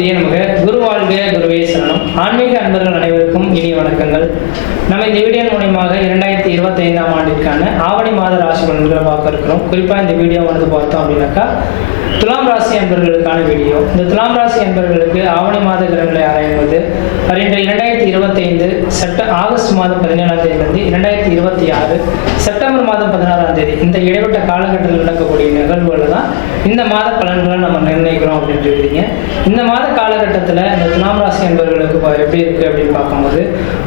கணபதியே நமக்கு. குரு வாழ்க, குருவே சரணம். ஆன்மீக அன்பர்கள் அனைவருக்கும் இனிய வணக்கங்கள். நம்ம இந்த வீடியோ மூலமாக 2025ஆம் ஆண்டிற்கான ஆவணி மாத ராசி பலன்களை பார்க்க இருக்கிறோம். குறிப்பாக இந்த வீடியோ வந்து பார்த்தோம் அப்படின்னாக்கா துலாம் ராசி அன்பர்களுக்கான வீடியோ. இந்த துலாம் ராசி அன்பர்களுக்கு ஆவணி மாத கிரகங்களை ஆராய்வது வருகின்ற 2025 ஆகஸ்ட் மாதம் 17ஆம் தேதியிலிருந்து 2026 செப்டம்பர் மாதம் 16ஆம் தேதி இந்த இடைப்பட்ட காலகட்டத்தில் நடக்கக்கூடிய நிகழ்வுகளை தான் இந்த மாத பலன்களை நம்ம நிர்ணயிக்கிறோம் அப்படின்றீங்க. இந்த மாத காலகட்டத்தில் இந்த துலாம் ராசி அன்பர்களுக்கு எப்படி இருக்கு அப்படின்னு பார்க்கும்போது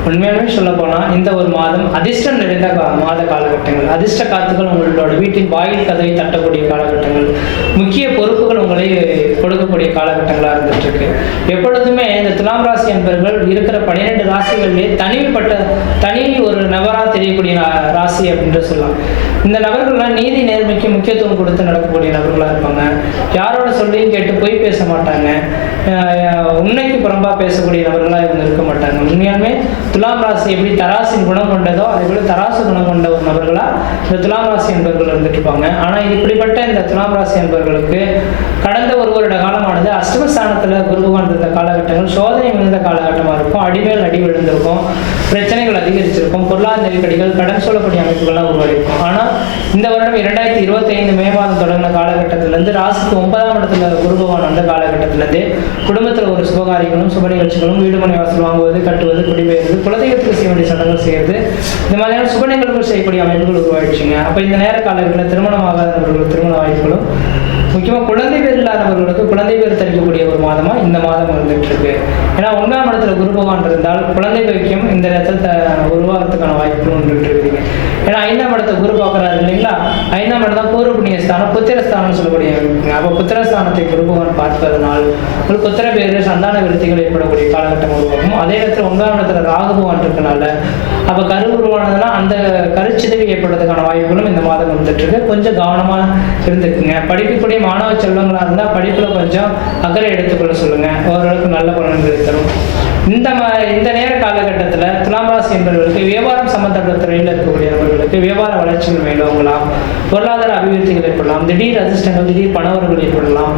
உண்மையாலுமே சொல்ல போனால் இந்த ஒரு மாதம் அதிர்ஷ்டம் நிறைந்த மாத காலகட்டங்கள். அதிர்ஷ்ட காத்துக்கள் உங்களோட வீட்டின் வாயில் கதவை தட்டக்கூடிய காலகட்டங்கள், முக்கிய பொறுப்புகள் உங்களை கொடுக்கக்கூடிய காலகட்டங்களாக இருந்துட்டு இருக்கு. எப்பொழுதுமே இந்த துலாம் ராசி என்பவர்கள் இருக்கிற 12 ராசிகளிலே தனி ஒரு நபராக தெரியக்கூடிய ராசி அப்படின்ற சொல்லலாம். இந்த நபர்கள்லாம் நீதி நேர்மைக்கு முக்கியத்துவம் கொடுத்து நடக்கக்கூடிய நபர்களாக இருப்பாங்க. யாரோட சொல்லியும் கேட்டு போய் பேச மாட்டாங்க. உண்மைக்கு புறம்பா பேசக்கூடிய நபர்களாக இவங்க இருக்க மாட்டாங்க. உண்மையாலுமே துலாம் ராசி எப்படி தராசின் குணம் கொண்டதோ அதே போல தராசு குணம் கொண்ட ஒரு நபர்களா இந்த துலாம் ராசி என்பவர்கள் இருந்துட்டு இருப்பாங்க. ஆனா இப்படிப்பட்ட இந்த துலாம் ராசி என்பவர்களுக்கு கடந்த ஒரு வருட காலமானது அஷ்டமஸ்தானத்துல குரு பகவான் இருந்த காலகட்டங்கள் சோதனை மிகுந்த காலகட்டமா இருக்கும். அடிமேல் அடி விழுந்திருக்கும், பிரச்சனைகள் அதிகரிச்சிருக்கும், பொருளாதார நெருக்கடிகள், கடன் சொல்லக்கூடிய அமைப்புகள்லாம் உருவாயிருக்கும். ஆனா இந்த வருடம் 2025 மே மாதம் தொடங்கின காலகட்டத்திலிருந்து ராசிக்கு 9ஆம் இடத்துல குரு பகவான் வந்த காலகட்டத்திலிருந்து குடும்பத்தில் ஒரு சுபகாரியங்களும் சுப நிகழ்ச்சிகளும், வீடு மனை வாசல் வாங்குவது, கட்டுவது, குடிபெயர்வது, குலதெய்வத்துக்கு செய்ய வேண்டிய சடங்குகள் செய்வது, இந்த மாதிரியான சுப நிகழ்வுகள் செய்யக்கூடிய அமைப்புகள் உருவாயிடுச்சுங்க. அப்போ இந்த நேர காலங்களில் திருமணம் ஆகாதவர்களுக்கு திருமண வாய்ப்புகளும், முக்கியமாக குழந்தை பேர் இல்லாதவர்களுக்கு குழந்தை பேர் தரிக்கக்கூடிய ஒரு மாதமா இந்த மாதம் வந்துட்டு இருக்கு. ஏன்னா 1ஆம் இடத்துல குரு பகவான் இருந்தால் குழந்தை வைக்கும் இந்த நேரத்தில் உருவாகிறதுக்கான வாய்ப்புகள் வந்துட்டு இருக்குதுங்க. ஏன்னா 5ஆம் இடத்தை குரு பார்க்குறாரு இல்லைங்களா. 5ஆம் இடம் தான் பூர்வ புண்ணிய ஸ்தானம், புத்திரஸ்தானம் சொல்லக்கூடிய. அப்போ புத்திரஸ்தானத்தை குரு பகவான் பார்ப்பதனால் ஒரு புத்திர பேரு சந்தான விருத்திகள் ஏற்படக்கூடிய காலகட்டம் உருவாகும். அதே நேரத்தில் 9ஆம் இடத்துல ராகு பகவான் இருக்கனால அப்போ கரு உருவானதுன்னா அந்த கருச்சிதவி ஏற்படுறதுக்கான வாய்ப்புகளும் இந்த மாதம் வந்துட்டு இருக்கு. கொஞ்சம் கவனமா இருந்துக்குங்க. படிக்கக்கூடிய மாணவ செல்வங்களா இருந்தா படிப்புல கொஞ்சம் அக்கறை எடுத்துக்கொள்ள சொல்லுங்க. ஓரளவுக்கு நல்ல பலன்களை தரும். இந்த நேர காலகட்டத்தில் துலாம் ராசி என்பவர்களுக்கு வியாபாரம் சம்பந்தப்பட்ட துறையில் இருக்கக்கூடிய நபர்களுக்கு வியாபார வளர்ச்சிகள் மேலோங்கலாம், பொருளாதார அபிவிருத்திகள் ஏற்படலாம், திடீர் அதிர்ஷ்டங்கள், திடீர் பணவர்கள் ஏற்படலாம்.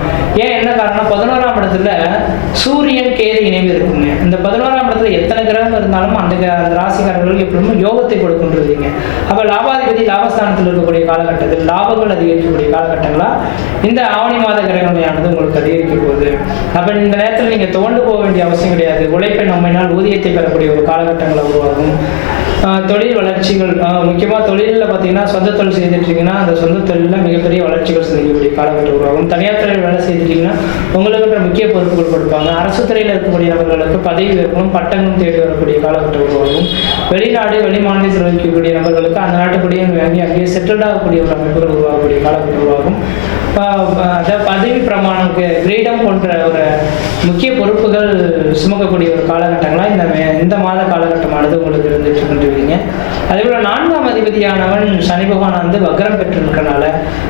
என்ன காரணம், 11ஆம் இடத்துல சூரியன் கேது இணைவு இருக்குங்க. இந்த 11ஆம் இடத்துல எத்தனை கிரகம் இருந்தாலும் அந்த ராசிக்காரர்களுக்கு எப்படியும் யோகத்தை கொடுக்கின்றீங்க. அப்ப லாபாதிபதி லாபஸ்தானத்தில் இருக்கக்கூடிய காலகட்டத்தில் லாபங்கள் அதிகரிக்கக்கூடிய காலகட்டங்களா இந்த ஆவணி மாத கிரகங்களானது உங்களுக்கு அதிகரிக்க போகுது. அப்ப இந்த நேரத்தில் நீங்க தோண்டு போக வேண்டிய அவசியம் கிடையாது. உழைப்பை நம்மினால் ஊதியத்தை பெறக்கூடிய ஒரு காலகட்டங்களை உருவாகும். தொழில் வளர்ச்சிகள், முக்கியமாக தொழிலில் பார்த்தீங்கன்னா சொந்த தொழில் செய்துட்டீங்கன்னா அந்த சொந்த தொழிலில் மிகப்பெரிய வளர்ச்சிகள் செய்யக்கூடிய காலகட்டம் உருவாகும். தனியார் துறையில் வேலை செய்துட்டீங்கன்னா உங்களுக்கு முக்கிய பொறுப்புகள் கொடுப்பாங்க. அரசு துறையில் இருக்கக்கூடிய நபர்களுக்கு பதவி உயர்வும் பட்டங்களும் தேடி வரக்கூடிய காலகட்டம் உருவாகும். வெளிநாடு வெளிமாநிலத்தில் இருக்கக்கூடிய நபர்களுக்கு அந்த நாட்டுக்குடியே வாங்கி அங்கேயே செட்டில்ட் ஆகக்கூடிய ஒரு அமைப்புகள் உருவாகக்கூடிய காலகட்டம் உருவாகும். பதவி பிரமாணம், கிரீடம் போன்ற ஒரு முக்கிய பொறுப்புகள் சுமக்கக்கூடிய ஒரு காலகட்டங்களாக இந்த மாத காலகட்டமானது உங்களுக்கு இருந்துட்டு கொண்டிருக்கீங்க. அதே போல 4ஆம் அதிபதியானவன் சனி பகவான் வந்து வக்ரம் பெற்றிருக்கனால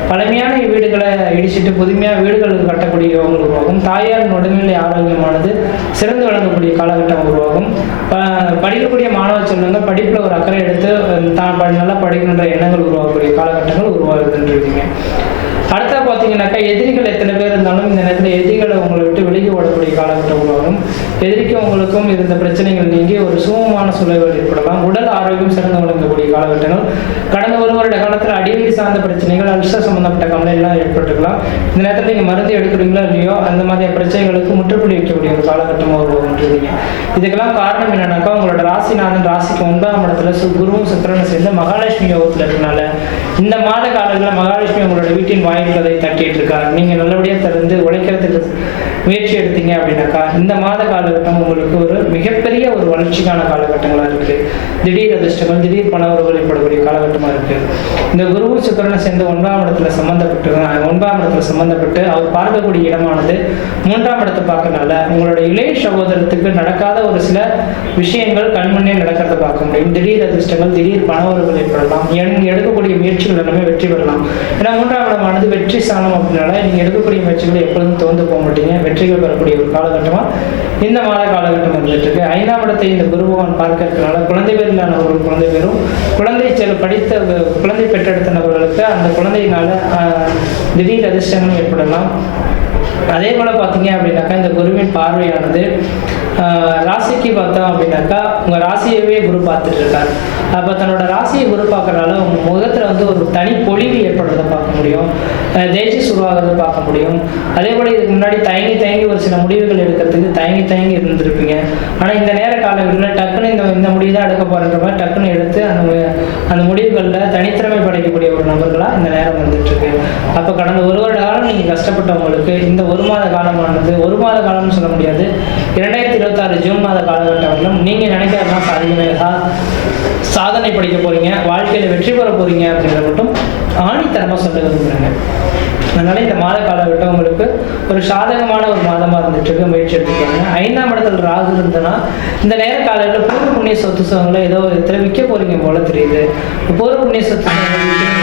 பழமையான வீடுகளை இடிச்சிட்டு புதுமையாக வீடுகள் கட்டக்கூடிய யோகம் உருவாகும். தாயார் உடல்நிலை ஆரோக்கியமானது சிறந்து வழங்கக்கூடிய காலகட்டம் உருவாகும். படிக்கக்கூடிய மாணவ செல்வங்கள் படிப்பில் ஒரு அக்கறை எடுத்து தான் நல்லா படிக்கின்ற எண்ணங்கள் உருவாகக்கூடிய காலகட்டங்கள் உருவாகுதுன்றீங்க. அடுத்தா பார்த்தீங்கன்னாக்கா எதிரிகள் எத்தனை பேர் இருந்தாலும் இந்த நேரத்தில் எதிரிகளை உங்களை விட்டு வெளியே ஓடக்கூடிய காலகட்டம் உருவாகும். எதிரிக்கும் உங்களுக்கும் இருந்த பிரச்சனைகள் நீங்கி ஒரு சுகமான சூழல்கள் ஏற்படலாம். உடல் ஆரோக்கியம் சிறந்து வழங்கக்கூடிய காலகட்டங்கள். கடந்த ஒரு வருட காலத்தில் அடிவெளி சார்ந்த பிரச்சனைகள், அல்சர் சம்பந்தப்பட்ட கவலைகள்லாம் ஏற்பட்டுக்கலாம். இந்த நேரத்தில் நீங்கள் மருந்து எடுக்கிறீங்களோ இல்லையோ அந்த மாதிரி பிரச்சனைகளுக்கு முற்றுப்புள்ளி வைக்கக்கூடிய ஒரு காலகட்டமாக உருவாகுன்றீங்க. இதுக்கெல்லாம் காரணம் என்னன்னாக்கா உங்களோட ராசிநாதன் ராசிக்கு 9ஆம் இடத்துல குருவும் சுக்கிரனும் சேர்ந்து மகாலட்சுமி யோகத்தில் இருக்கனால இந்த மாத காலங்களில் மகாலட்சுமி உங்களோட வீட்டின் வாயில்களை தட்டிட்டு இருக்காரு. நீங்க நல்லபடியா திறந்து உழைக்கிறதுக்கு முயற்சி எடுத்தீங்க அப்படின்னாக்கா இந்த மாத காலகட்டம் உங்களுக்கு ஒரு மிகப்பெரிய ஒரு வளர்ச்சிக்கான காலகட்டங்களா இருக்கு. திடீர் அதிர்ஷ்டங்கள், திடீர் பணவரவுகள் ஏற்படக்கூடிய காலகட்டமா இருக்கு. இந்த குருவும் சுக்கிரனும் சேர்ந்து 9ஆம் இடத்துல சம்பந்தப்பட்டு அவர் பார்க்கக்கூடிய இடமானது 3ஆம் இடத்தை பார்க்கறதுனால உங்களோட இளைய சகோதரத்துக்கு நடக்காத ஒரு சில விஷயங்கள் கண்முன்னே நடக்கிறத பார்க்க முடியும். திடீர் அதிர்ஷ்டங்கள், திடீர் பணவரவுகள் ஏற்படலாம். எடுக்கக்கூடிய முயற்சிகள் எல்லாமே வெற்றி பெறலாம். ஏன்னா 3ஆம் இடமானது வெற்றி ஸ்தானம் அப்படின்னால நீங்க எடுக்கக்கூடிய முயற்சிகளை எப்பொழுதும் தோந்து போக மாட்டீங்க. வெற்றிகள் பெறக்கூடிய ஒரு காலகட்டமா இந்த மாத காலகட்டம் வந்துட்டு இருக்கு. 5ஆம் இடத்தை இந்த குரு பகவான் பார்க்க இருக்கிறனால குழந்தை பேரிலான ஒரு குழந்தை பேரும் குழந்தை பெற்றெடுத்த நபர்களுக்கு அந்த குழந்தையினால திடீர் அதிர்ஷ்டங்களும் ஏற்படலாம். அதே போல் பார்த்தீங்க அப்படின்னாக்கா இந்த குருவின் பார்வையானது ராசிக்கு பார்த்தோம் அப்படின்னாக்கா உங்கள் ராசியவே குரு பார்த்துட்டு இருக்காரு. அப்போ தன்னோட ராசியை குரு பார்க்கறனால உங்கள் முகத்தில் வந்து ஒரு தனி பொலிவு ஏற்படுறதை பார்க்க முடியும், தேஜஸ் உருவாகிறத பார்க்க முடியும். அதே போல் இதுக்கு முன்னாடி தயங்கி ஒரு சில முடிவுகள் எடுக்கிறதுக்கு தயங்கி இருந்திருப்பீங்க. ஆனால் இந்த நேர காலங்களில் டக்குன்னு இந்த முடிவு தான் எடுக்க போகிற மாதிரி டக்குன்னு எடுத்து அந்த முடிவுகளில் தனித்திறமை படைக்கக்கூடிய ஒரு நபர்களாக இந்த நேரம் வந்துட்டுருக்கு. அப்போ கடந்த ஒரு வருட காலம் நீங்கள் கஷ்டப்பட்டவங்களுக்கு இந்த ஒரு மாத காலமானது, ஒரு மாத காலம்னு சொல்ல முடியாது, 2026 ஜூன் மாத காலகட்டத்திலும் நீங்கள் நினைக்கிறதெல்லாம் சாதனை படிக்க போகிறீங்க, வாழ்க்கையில் வெற்றி பெற போகிறீங்க அப்படிங்கிறத மட்டும் ஆணித்தரமாக சொல்ல விரும்புகிறேங்க. அதனால இந்த மாத காலகட்டம் உங்களுக்கு ஒரு சாதகமான ஒரு மாதமாக இருந்துட்டு முயற்சி எடுத்துக்காங்க. 5ஆம் இடத்துல ராகு இருந்ததுன்னா இந்த நேர காலையில் பூர்வ புண்ணிய சொத்து சுகங்களை ஏதோ விதத்தில் விற்க போறீங்க போல தெரியுது. பூர்வ புண்ணிய சொத்து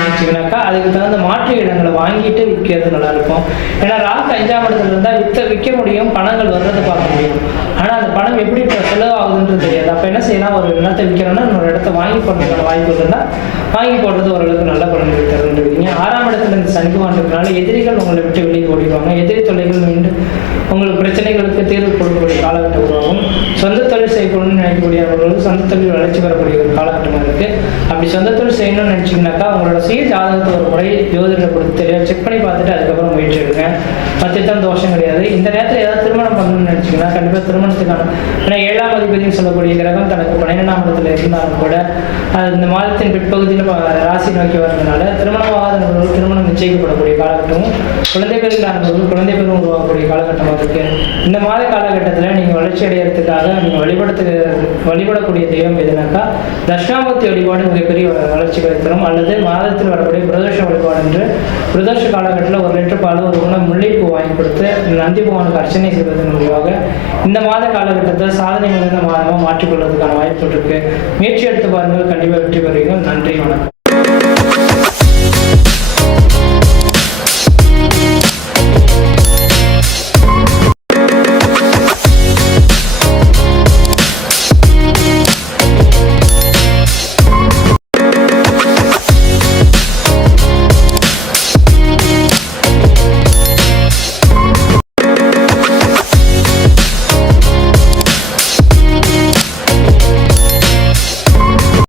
நினைச்சிங்கனாக்கா அதுக்கு தகுந்த மாற்று இடங்களை வாங்கிட்டு விற்கிறது நல்லா இருக்கும். ஏன்னா ராகு 5ஆம் இடத்துல இருந்தால் விற்க முடியும், பணங்கள் வர்றதை பார்க்க முடியும். ஆனால் அந்த பணம் எப்படி செலவு ஆகுதுன்றது தெரியாது. அப்போ என்ன செய்யலாம், ஒரு இடத்தை விற்கிறோன்னா இன்னொரு இடத்த வாங்கி போடுறதுக்கான வாய்ப்பு இருந்தால் வாங்கி போடுறது ஓரளவுக்கு நல்ல பலன்கள் தருந்துருக்கீங்க. 6ஆம் இடத்துல இந்த சனி பகவான்றதுனால எதிரிகள் உங்களை விட்டு வெளியே ஓடிடுவாங்க. எதிரி தொல்லைகள் மீண்டும் உங்களுக்கு பிரச்சனைகளுக்கு தீர்வு கொடுக்கக்கூடிய காலகட்டம் உருவாகும். சொந்த தொழில் செய்யணும்னு நினைக்கக்கூடியவர்களுக்கு சொந்த தொழில் வளர்ச்சி பெறக்கூடிய ஒரு காலகட்டமாக இருக்குது. அப்படி சொந்த தொழில் செய்யணும்னு நினச்சிங்கனாக்கா உங்களோட சுய ஜாதகத்தை ஒரு முறை ஜோதிடர் கொடுத்து தெளிவாக செக் பண்ணி பார்த்துட்டு அதுக்கப்புறம் முயற்சி எடுங்க. மத்தியத்தான் தோஷம் கிடையாது. இந்த நேரத்தில் ஏதாவது திருமணம் பண்ணணும்னு நினச்சிங்கன்னா கண்டிப்பாக திருமணத்துக்கான, ஏன்னா 7ஆம் அதிபதினு சொல்லக்கூடிய கிரகம் தனக்கு 12ஆம் இடத்துல இருந்தாலும் கூட இந்த மாதத்தின் பிற்பகுதியில் ராசி நோக்கி வர்றதுனால திருமணமாகாத நபர்கள் திருமணம் நிச்சயிக்கப்படக்கூடிய காலகட்டமும், குழந்தை பெறுகிறார்கள் குழந்தை பெறும் உருவாகக்கூடிய காலகட்டமாக இருக்கு. இந்த மாத காலகட்டத்தில் நீங்கள் வளர்ச்சி அடைகிறதுக்காக நீங்கள் வழிபடக்கூடிய தெய்வம் எதுனாக்கா தட்சிணாமூர்த்தி வழிபாடு மிகப்பெரிய வளர்ச்சிகளை தரும். அல்லது மாதத்தில் வரக்கூடிய பிரதோஷ வழிபாடு என்று பிரதோஷ காலகட்டத்தில் 1 லிட்டர் பால், ஒரு குணம் முல்லைப்பூ வாங்கி கொடுத்து நந்தி பகவானுக்கு அர்ச்சனை செய்வதன் மூலமாக இந்த மாத காலகட்டத்தில் சாதனை மிகுந்த மாதமாக மாற்றிக்கொள்வதற்கான வாய்ப்பு இருக்கு. முயற்சி எடுத்து பாருங்கள், கண்டிப்பாக வெற்றி பெறுவீர்கள். நன்றி, வணக்கம்.